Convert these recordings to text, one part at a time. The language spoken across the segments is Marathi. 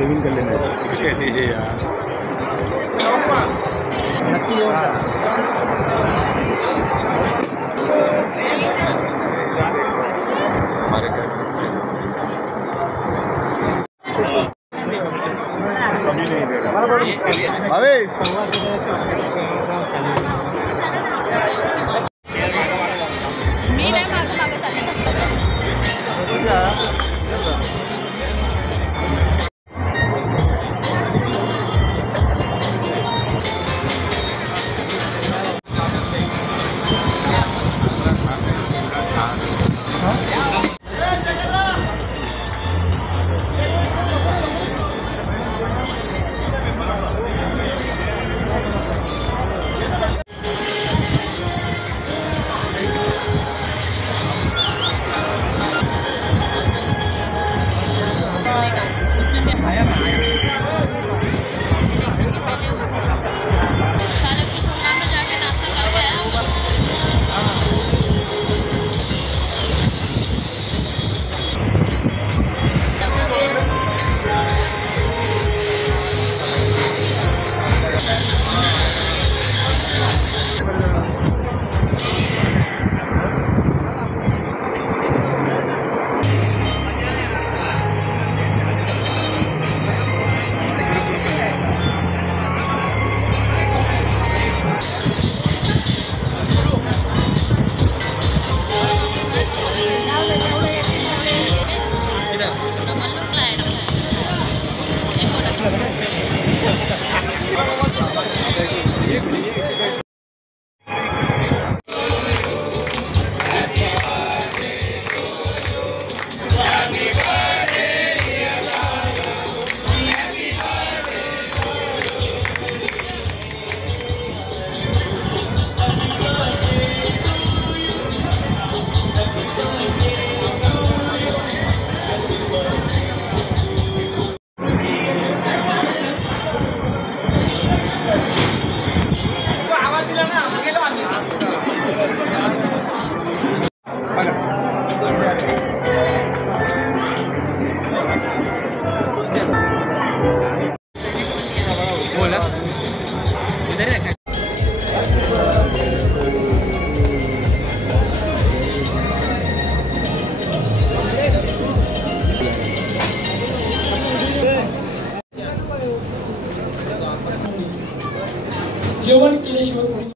सेविंग कर लेना अबे जेवण केल्याशिवाय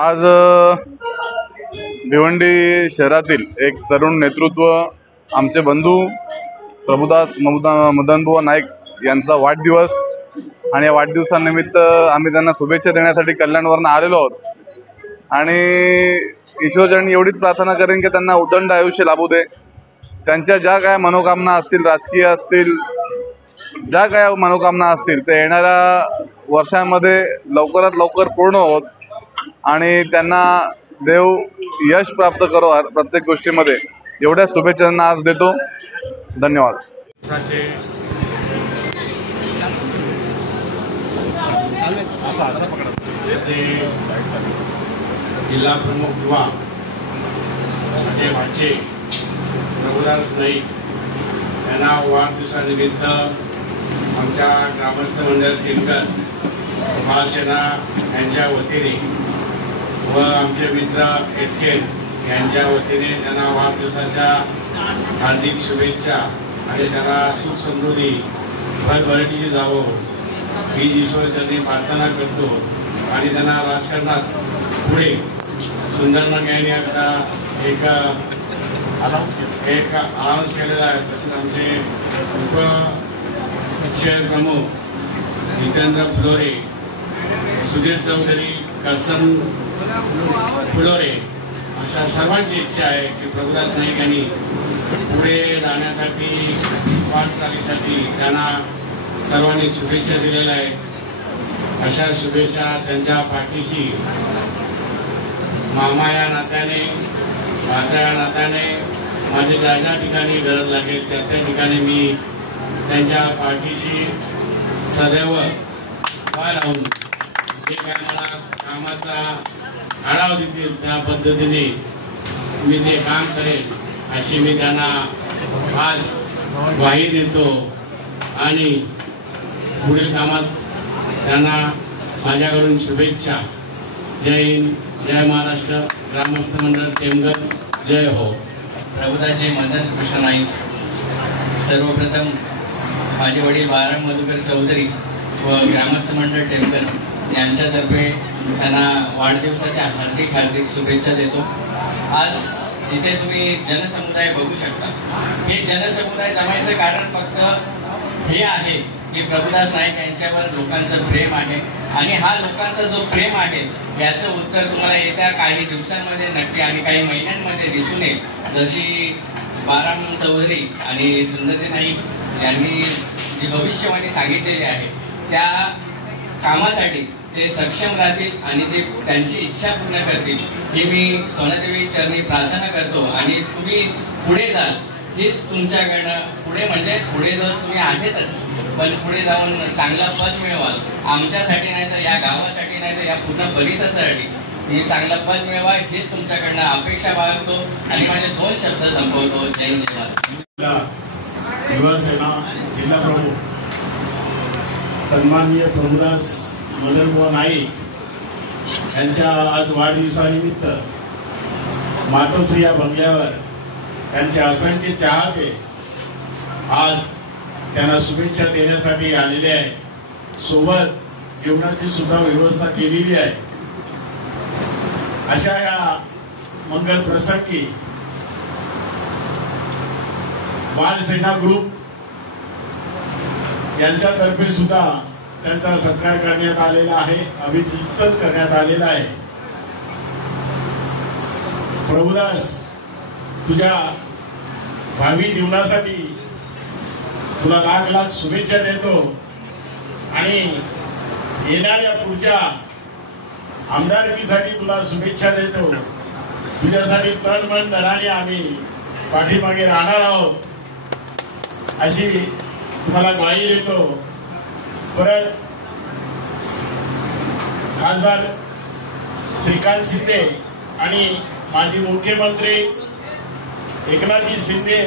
आज भिवंडी शहरातील एक तरुण नेतृत्व आमचे बंधू प्रभुदास मदनबुवा नाईक यांचा वाढदिवस आणि या वाढदिवसानिमित्त आम्ही त्यांना शुभेच्छा देण्यासाठी कल्याणवरून आलेलो आहोत आणि ईश्वरचरणी एवढीच प्रार्थना करेन की त्यांना उदंड आयुष्य लाभू दे। त्यांच्या ज्या काय मनोकामना असतील, राजकीय असतील, ज्या काय मनोकामना असतील ते येणाऱ्या वर्षांमध्ये लवकरात लवकर पूर्ण होत आणि त्यांना देव यश प्राप्त करो प्रत्येक गोष्टीमध्ये, एवढ्या शुभेच्छा त्यांना आज देतो। धन्यवाद। जिल्हा प्रमुख युवा माझे भाचे प्रभुदास नाईक त्यांना वाढदिवसानिमित्त आमच्या ग्रामस्थ मंडळ टिमकर बालसेना यांच्या वतीने व आमचे मित्र SK यांच्या वतीने त्यांना वाढदिवसाच्या हार्दिक शुभेच्छा आणि त्यांना सुख समृद्धी भरभराटीची जावं ही ईश्वरचरणी प्रार्थना करतो आणि त्यांना राजकारणात पुढे सुंदर यांनी आता एक अनाऊन्स केलेला आहे। तसेच आमचे उप शहर प्रमुख जितेंद्र फुलोरे, सुधीर चौधरी, करसन फुलोरे अशा सर्वांची इच्छा आहे की प्रभुदास नाईक यांनी पुढे जाण्यासाठी वाटचालीसाठी त्यांना सर्वांनी शुभेच्छा दिलेल्या आहेत। अशा शुभेच्छा त्यांच्या पाठीशी मामा या नात्याने, भाचा या नात्याने माझी ज्या ज्या ठिकाणी गरज लागेल त्या त्या ठिकाणी मी त्यांच्या पाठीशी सदैव उभा राहून जे काय मला कामाचा आढावा देतील त्या पद्धतीने मी ते काम करेन अशी मी त्यांना आज ग्वाही देतो आणि पुढील कामात त्यांना माझ्याकडून शुभेच्छा। जय हिंद, जय महाराष्ट्र, ग्रामस्थ मंडळ टेमघर, जय हो। प्रभुदासजी मदन कृष्ण नाईक, सर्वप्रथम माझे वडील बाळाराम मधुकर चौधरी व ग्रामस्थ मंडळ टेमघर यांच्यातर्फे त्यांना वाढदिवसाच्या हार्दिक हार्दिक शुभेच्छा देतो। आज इथे तुम्ही जनसमुदाय बघू शकता। हे जनसमुदाय जमायचं कारण फक्त हे आहे की प्रभुदास नाईक यांच्यावर लोकांचं प्रेम आहे आणि हा लोकांचा जो प्रेम आहे याचं उत्तर तुम्हाला येत्या काही दिवसांमध्ये नक्की आणि काही महिन्यांमध्ये दिसून येईल। जशी बाळाराम चौधरी आणि सुंदरजी नाईक यांनी जी भविष्यवाणी सांगितलेली आहे त्या कामासाठी ते सक्षम राहतील आणि ते त्यांची इच्छा पूर्ण करतील ही मी सोनादेवी चरणी प्रार्थना करतो। आणि तुम्ही पुढे जाल हीच तुमच्याकडनं पुढे म्हणजे पुढे जर तुम्ही आहेतच पण पुढे जाऊन चांगला पद मिळवाल आमच्यासाठी नाही तर या गावासाठी नाही तर या पूर्ण परिसरासाठी ही चांगला पद मिळवा हीच तुमच्याकडनं अपेक्षा बाळगतो आणि माझे 2 शब्द संपवतो। जय हिंद, जय भारत। युवा सेना जिल्हा प्रमुख सन्माननीय प्रभुदास मदनबुवा नाईक यांच्या आज वाढदिवसानिमित्त मातोश्री या बंगल्यावर त्यांचे असंख्य चाहते आज त्यांना शुभेच्छा देण्यासाठी आलेले आहेत। सोबत जेवणाची सुद्धा व्यवस्था केलेली आहे। अशा या मंगल प्रसंगी बालसेना ग्रुप यांच्यातर्फे सुद्धा त्यांचा सत्कार करण्यात आलेला आहे, अभिजित करण्यात आलेला आहे। प्रभुदास तुझ्या भावी जीवनासाठी तुला लाख लाख शुभेच्छा देतो आणि येणाऱ्या पुढच्या आमदारकीसाठी तुला शुभेच्छा देतो। तुझ्यासाठी तन मन धनाने आम्ही पाठीमागे राहणार आहोत अशी तुम्हाला ग्वाही देतो। परत खासदार श्रीकांत शिंदे आणि माजी मुख्यमंत्री एकनाथजी शिंदे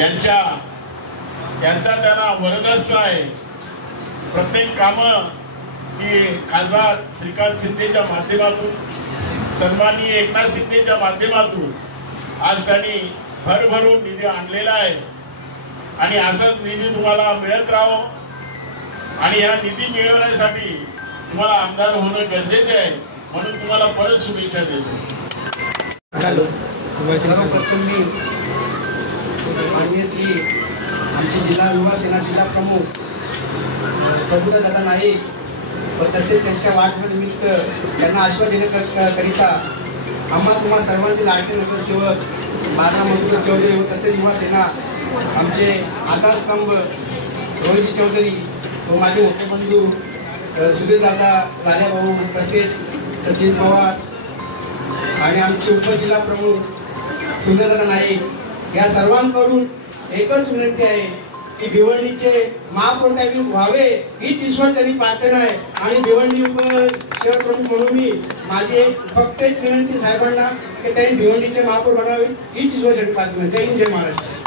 यांचा त्यांना वरदहस्त आहे। प्रत्येक कामं की खासदार श्रीकांत शिंदेच्या माध्यमातून सन्माननीय एकनाथ शिंदेच्या माध्यमातून आज त्यांनी भरभरून निधी आणलेला आहे आणि असाच निधी तुम्हाला मिळत राहो आणि हा निधी मिळवण्यासाठी तुम्हाला आमदार होणं गरजेचे आहे म्हणून तुम्हाला परत शुभेच्छा देतो। सर्वप्रथम मी माननीय श्री आमचे जिल्हा युवा सेना जिल्हा प्रमुख प्रभुदास दादा नाईक व तसेच त्यांच्या वाढदिवसानिमित्त त्यांना आशीर्वाद देण्याकरिता आम्हा तुम्हा सर्वांचे लाडके नगरसेवक बाळाराम मधुकर चौधरी व तसेच युवा सेना आमचे आधारस्तंभ रोहितजी चौधरी व माझे मोठे बंधू सुधीर दादा राजाभाऊ तसेच सचिन पवार आणि आमचे उपजिल्हा प्रमुख सुंदरदादा नाईक या सर्वांकडून एकच विनंती आहे की भिवंडीचे महापौर व्हावे हीच ईश्वरचरणी प्रार्थना आहे। आणि भिवंडी शहर प्रमुख म्हणून मी माझी फक्त एक विनंती साहेबांना की त्यांनी भिवंडीचे महापौर बनावे हीच ईश्वरचरणी प्रार्थना। जय हिंद, जय महाराष्ट्र।